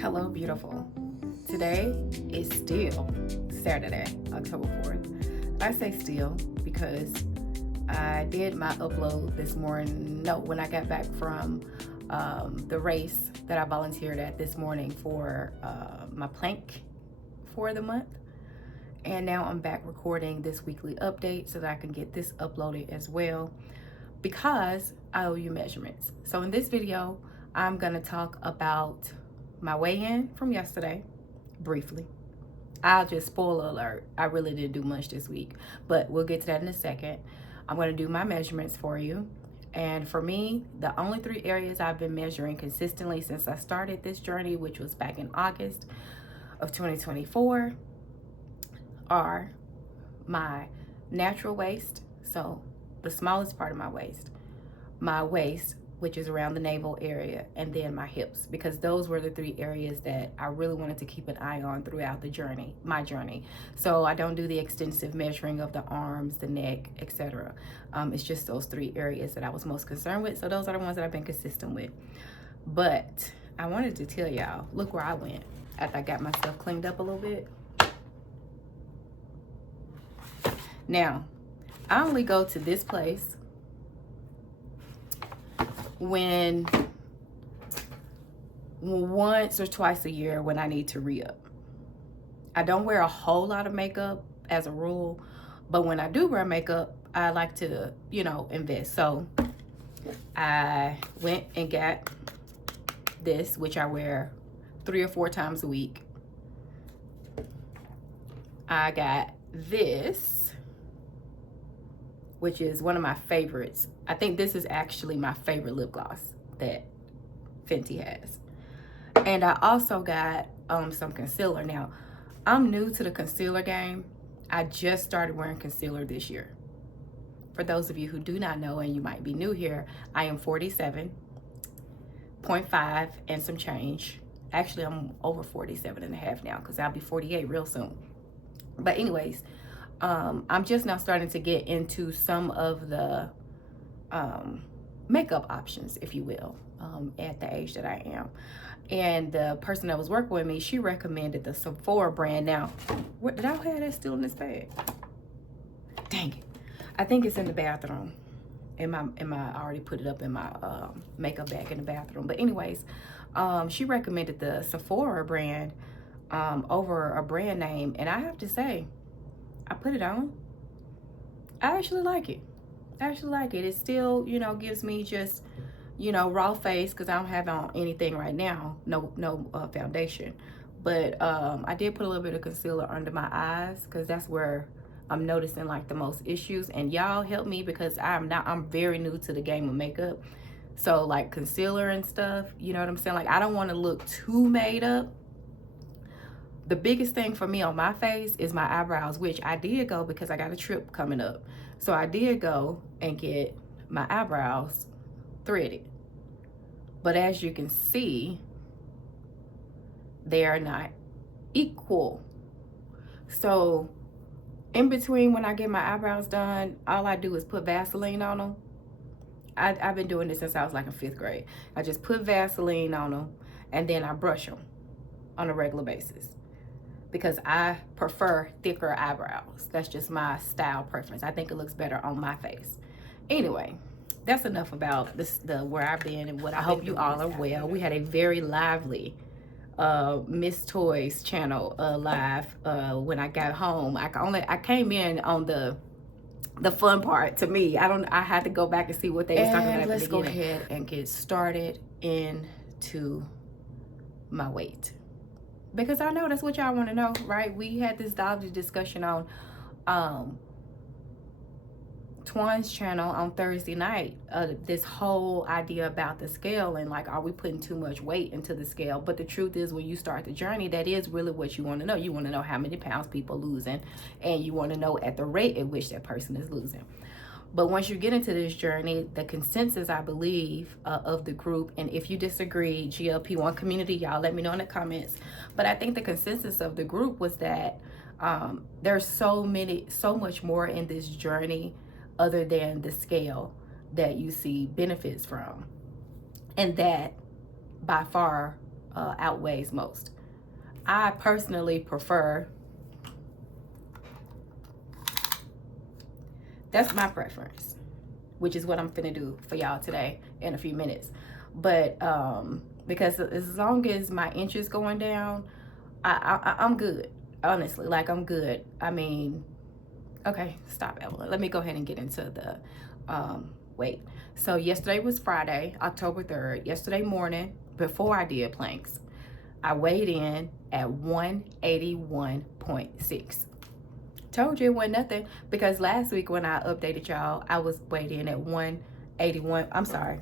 Hello, beautiful. Today is still Saturday, October 4th. I say still because I did my upload this morning. No, when I got back from the race that I volunteered at this morning for my plank for the month. And now I'm back recording this weekly update so that I can get this uploaded as well because I owe you measurements. So in this video, I'm gonna talk about my weigh-in from yesterday, briefly. I'll just spoiler alert, I really didn't do much this week, but we'll get to that in a second. I'm gonna do my measurements for you. And for me, the only 3 areas I've been measuring consistently since I started this journey, which was back in August of 2024, are my natural waist, so the smallest part of my waist, which is around the navel area, and then my hips, because those were the 3 areas that I really wanted to keep an eye on throughout the journey, my journey. So I don't do the extensive measuring of the arms, the neck, etc. It's just those 3 areas that I was most concerned with. So those are the ones that I've been consistent with. But I wanted to tell y'all, look where I went after I got myself cleaned up a little bit. Now, I only go to this place when once or twice a year when I need to re-up. I don't wear a whole lot of makeup as a rule, but when I do wear makeup, I like to, invest. So I went and got this, which I wear 3 or 4 times a week. I got this, which is one of my favorites. I think this is actually my favorite lip gloss that Fenty has. And I also got some concealer. Now, I'm new to the concealer game. I just started wearing concealer this year. For those of you who do not know, and you might be new here, I am 47.5 and some change. Actually, I'm over 47 and a half now because I'll be 48 real soon. But anyways, I'm just now starting to get into some of the makeup options, if you will, at the age that I am. And the person that was working with me, she recommended the Sephora brand. Now, did I have that still in this bag? Dang it. I think it's in the bathroom. I already put it up in my makeup bag in the bathroom. But anyways, she recommended the Sephora brand over a brand name. And I have to say, I put it on. I actually like it. It still, gives me just, raw face because I don't have on anything right now. No foundation. But I did put a little bit of concealer under my eyes because that's where I'm noticing like the most issues. And y'all help me because I'm very new to the game of makeup. So like concealer and stuff, you know what I'm saying? Like I don't want to look too made up. The biggest thing for me on my face is my eyebrows, which I did go because I got a trip coming up. So I did go and get my eyebrows threaded. But as you can see, they are not equal. So in between when I get my eyebrows done, all I do is put Vaseline on them. I've been doing this since I was like in 5th grade. I just put Vaseline on them and then I brush them on a regular basis, because I prefer thicker eyebrows. That's just my style preference. I think it looks better on my face. Anyway, that's enough about this, where I've been and what I hope you all are well. We had a very lively Miss Toys channel live when I got home. I came in on the fun part to me. I had to go back and see what they was talking about. Let's go ahead and get started into my weight, because I know that's what y'all want to know, right? We had this lively discussion on Twan's channel on Thursday night, this whole idea about the scale and like, are we putting too much weight into the scale? But the truth is, when you start the journey, that is really what you want to know. You want to know how many pounds people are losing, and you want to know at the rate at which that person is losing. But once you get into this journey, the consensus, I believe, of the group, and if you disagree, GLP-1 community, y'all let me know in the comments. But I think the consensus of the group was that there's so much more in this journey other than the scale that you see benefits from. And that by far outweighs most. I personally prefer, that's my preference, which is what I'm finna do for y'all today in a few minutes. But because as long as my inches going down, I'm good. Honestly, like, I'm good. I mean, okay, stop, Evelyn. Let me go ahead and get into the weight. So yesterday was Friday, October 3rd. Yesterday morning, before I did planks, I weighed in at 181.6. Told you it wasn't nothing, because last week when I updated y'all, I was weighed in at 181. I'm sorry,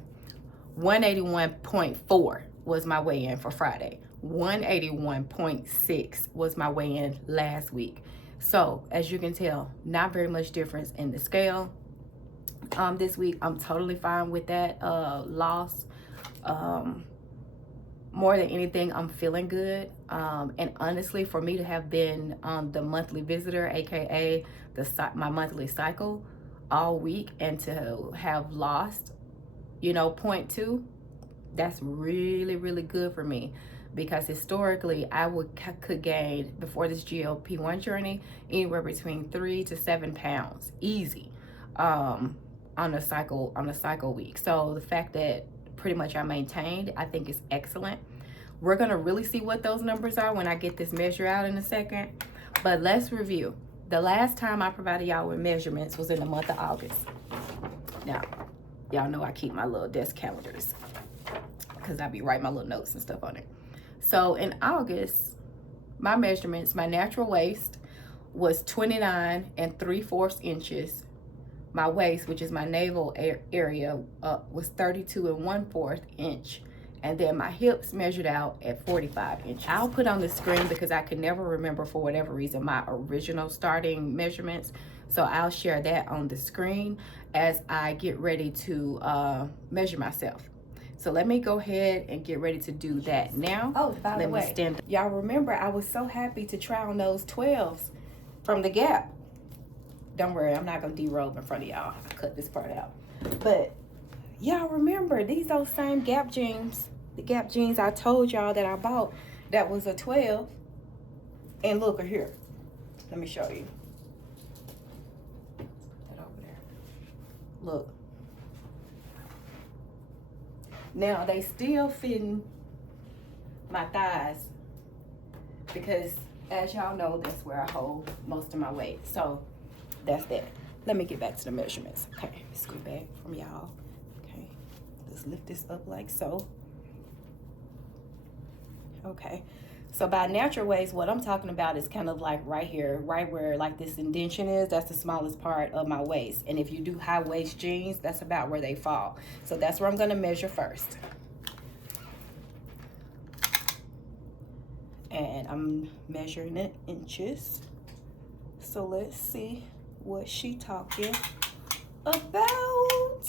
181.4 was my weigh-in for Friday. 181.6 was my weigh-in last week. So as you can tell, not very much difference in the scale. This week I'm totally fine with that loss. More than anything, I'm feeling good. And honestly, for me to have been on the monthly visitor, aka my monthly cycle, all week, and to have lost, you know, 0.2, that's really, really good for me. Because historically, I could gain, before this GLP-1 journey, anywhere between 3 to 7 pounds, easy, on a cycle week. So the fact that pretty much I maintained, I think is excellent. We're gonna really see what those numbers are when I get this measure out in a second. But let's review. The last time I provided y'all with measurements was in the month of August. Now, y'all know I keep my little desk calendars, because I be writing my little notes and stuff on it. So in August, my measurements, my natural waist was 29 3/4 inches. My waist, which is my navel area, was 32 1/4 inch. And then my hips measured out at 45 inches. I'll put on the screen, because I can never remember, for whatever reason, my original starting measurements. So I'll share that on the screen as I get ready to measure myself. So let me go ahead and get ready to do that now. Oh, by the way, y'all remember I was so happy to try on those 12s from the Gap. Don't worry, I'm not gonna derobe in front of y'all. I cut this part out. But y'all remember, these those same Gap jeans, the Gap jeans I told y'all that I bought, that was a 12. And look here, let me show you. That over there. Look. Now they still fitting my thighs, because as y'all know, that's where I hold most of my weight. So that's that. Let me get back to the measurements. Okay, scoot back from y'all. Okay, let's lift this up like so. Okay, so by natural waist, what I'm talking about is kind of like right here, right where like this indentation is. That's the smallest part of my waist. And if you do high waist jeans, that's about where they fall. So that's where I'm gonna measure first. And I'm measuring it inches. So let's see what she talking about.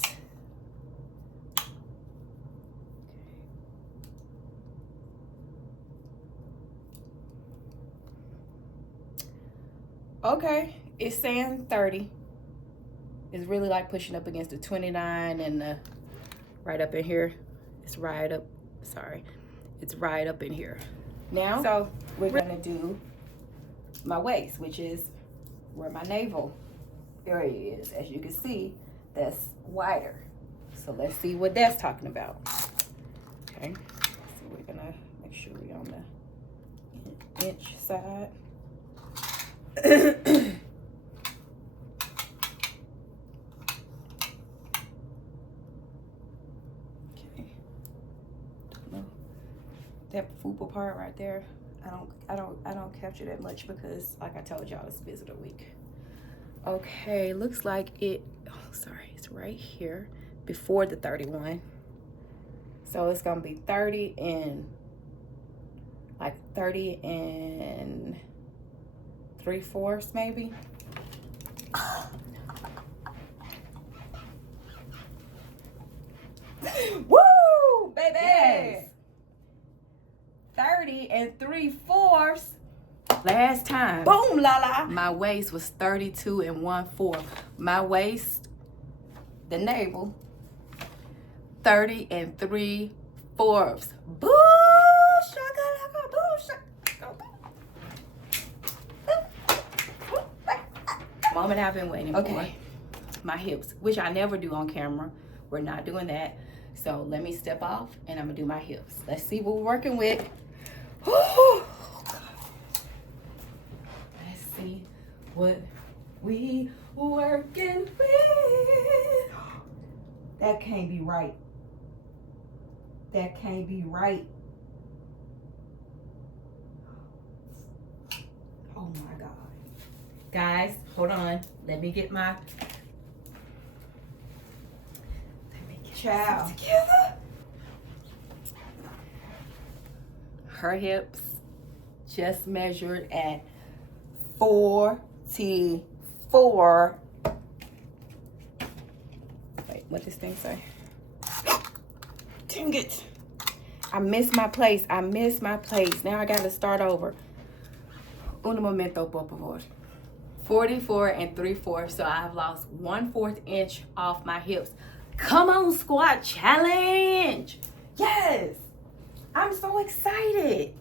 Okay, it's saying 30. It's really like pushing up against the 29 and the right up in here. It's right up, sorry. It's right up in here. Now, so we're gonna do my waist, which is where my navel area is. As you can see, that's wider. So let's see what that's talking about. Okay, so we're gonna make sure we're on the inch side. Okay. Don't know. That fupa part right there, I don't capture that much, because like I told y'all, it's visitor week. Okay, looks like it, oh sorry, it's right here before the 31. So it's gonna be 30 and like 30 and 3/4 maybe. Woo, baby! Yes. 30 and 3/4. Last time, boom, la la, my waist was 32 and 1/4. My waist, the navel, 30 and 3/4. Bullshit! Moment I've been waiting for. My hips, which I never do on camera. We're not doing that. So let me step off and I'm gonna do my hips. Let's see what we're working with. Let's see what we working with. That can't be right. That can't be right. Oh my God. Guys, hold on. Let me get my child together. Her hips just measured at 44. Wait, what this thing say? Dang it. I missed my place. I missed my place. Now I gotta start over. Un momento, por favor. 44 3/4. So I've lost 1/4 inch off my hips. Come on, squat challenge. Yes. I'm so excited.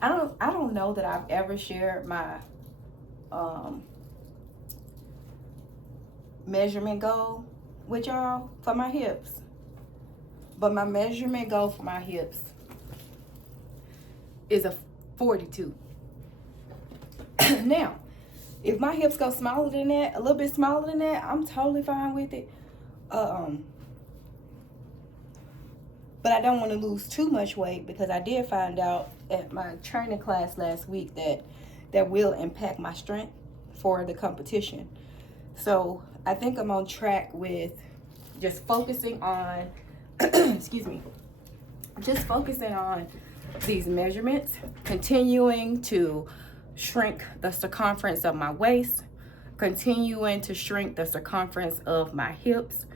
I don't know that I've ever shared my measurement goal with y'all for my hips. But my measurement goal for my hips is a 42. Now, if my hips go smaller than that, a little bit smaller than that, I'm totally fine with it. But I don't want to lose too much weight, because I did find out at my training class last week that will impact my strength for the competition. So I think I'm on track with just focusing on, excuse me, just focusing on these measurements, continuing to shrink the circumference of my waist, continuing to shrink the circumference of my hips,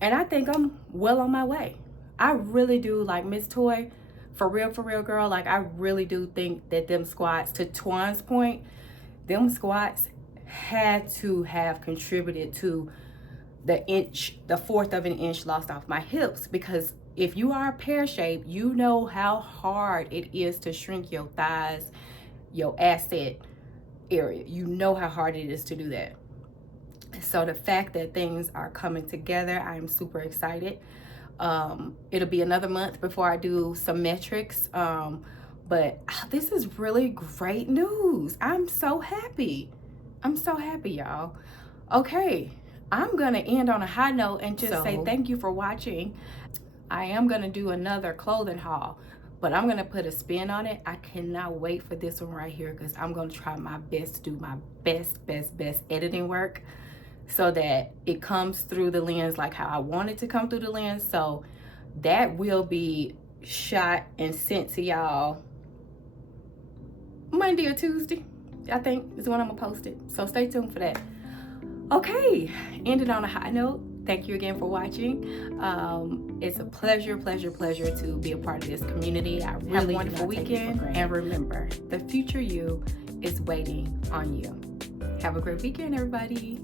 and I think I'm well on my way. I really do, like Miss Toy, for real girl, like I really do think that them squats, to Twan's point, them squats had to have contributed to the 1/4 of an inch lost off my hips, because if you are pear shaped, you know how hard it is to shrink your thighs, your asset area. You know how hard it is to do that. So the fact that things are coming together, I'm super excited. It'll be another month before I do some metrics, but this is really great news. I'm so happy, y'all. Okay, I'm gonna end on a high note and just say thank you for watching. I am gonna do another clothing haul, but I'm gonna put a spin on it. I cannot wait for this one right here, because I'm gonna try my best to do my best editing work so that it comes through the lens like how I want it to come through the lens. So that will be shot and sent to y'all Monday or Tuesday, I think is when I'm gonna post it. So stay tuned for that. Okay, ended on a high note. Thank you again for watching. It's a pleasure to be a part of this community. I really have a wonderful weekend. And remember, the future you is waiting on you. Have a great weekend, everybody.